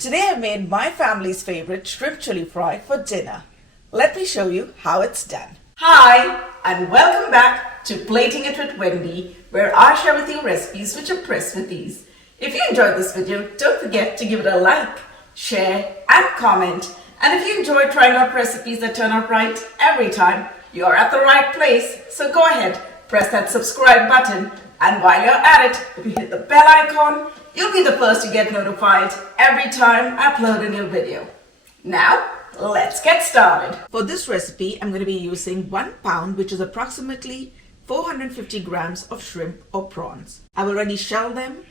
Today I made my family's favorite shrimp chili fry for dinner. Let me show you how it's done. Hi and welcome back to Plating It with Wendy, where I share with you recipes which are pressed with ease. If you enjoyed this video, don't forget to give it a like, share and comment. And if you enjoy trying out recipes that turn out right every time, you're at the right place. So go ahead, press that subscribe button, and while you're at it, if you hit the bell icon, you'll be the first to get notified every time I upload a new video. Now, let's get started. For this recipe, I'm going to be using 1 pound, which is approximately 450 grams of shrimp or prawns. I've already shelled them,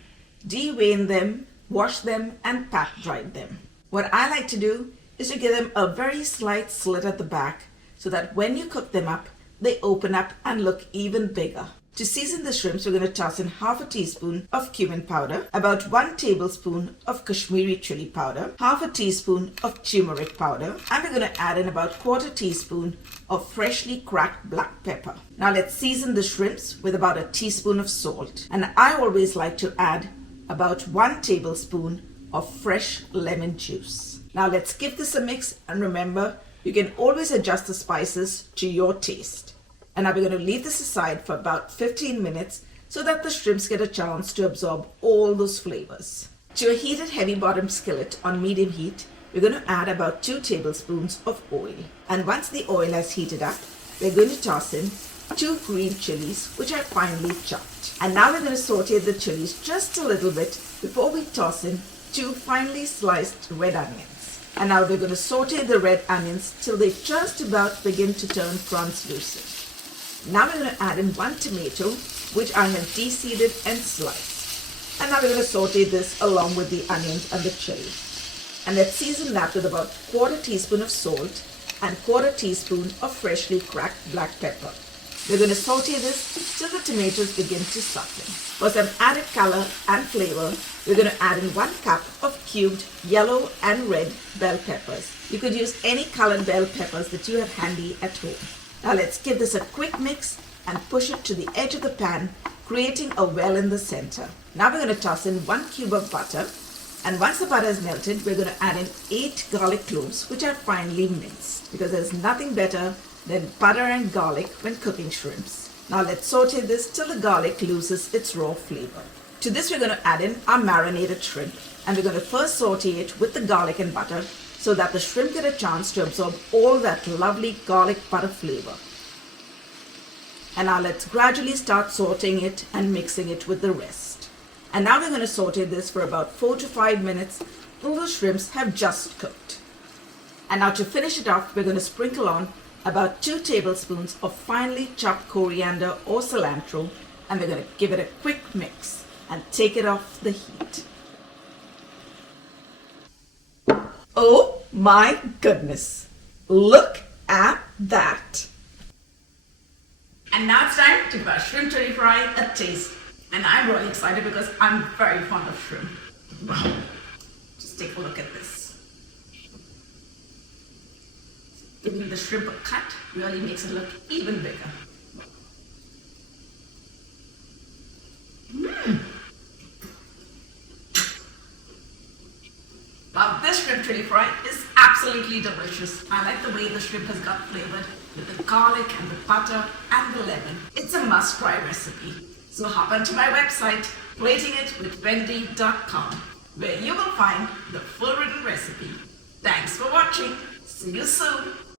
de-veined them, washed them, and pat dried them. What I like to do is to give them a very slight slit at the back so that when you cook them up, they open up and look even bigger. To season the shrimps, we're going to toss in half a teaspoon of cumin powder, about 1 tablespoon of Kashmir Chilli Powder, half a teaspoon of Tumeric Powder, and we're going to add in about 1/4 teaspoon of freshly cracked black pepper. Now let's season the shrimps with about a teaspoon of salt. And I always like to add about 1 tablespoon of fresh lemon juice. Now let's give this a mix, and remember, you can always adjust the spices to your taste. And now we're going to leave this aside for about 15 minutes so that the shrimps get a chance to absorb all those flavors. To a heated heavy bottom skillet on medium heat, we're going to add about 2 tablespoons of oil. And once the oil has heated up, we're going to toss in 2 green chilies, which are finely chopped. And now we're going to saute the chilies just a little bit before we toss in 2 finely sliced red onions. And now we're going to saute the red onions till they just about begin to turn translucent. Now we're going to add in 1 tomato, which I have deseeded and sliced. And now we're going to saute this along with the onions and the chili. And let's season that with about 1/4 teaspoon of salt and 1/4 teaspoon of freshly cracked black pepper. We're going to saute this till the tomatoes begin to soften. For some added color and flavor, we're going to add in 1 cup of cubed yellow and red bell peppers. You could use any colored bell peppers that you have handy at home. Now let's give this a quick mix and push it to the edge of the pan, creating a well in the center. Now we're going to toss in 1 cube of butter, and once the butter is melted, we're going to add in 8 garlic cloves, which are finely minced, because there's nothing better than butter and garlic when cooking shrimps. Now let's saute this till the garlic loses its raw flavor. To this we're going to add in our marinated shrimp, and we're going to first saute it with the garlic and butter so that the shrimp get a chance to absorb all that lovely garlic butter flavor. And now let's gradually start sauteing it and mixing it with the rest. And now we're going to saute this for about 4 to 5 minutes till the shrimps have just cooked. And now to finish it off, we're going to sprinkle on about 2 tablespoons of finely chopped coriander or cilantro, and we're going to give it a quick mix and take it off the heat. Oh my goodness, look at that. And now it's time to give our shrimp chili fry a taste. And I'm really excited because I'm very fond of shrimp. Wow, just take a look at this. Giving the shrimp a cut really makes it look even bigger. Now this shrimp chili fry is absolutely delicious. I like the way the shrimp has got flavored with the garlic and the butter and the lemon. It's a must-try recipe. So hop onto my website, platingitwithwendy.com, where you will find the full written recipe. Thanks for watching. See you soon.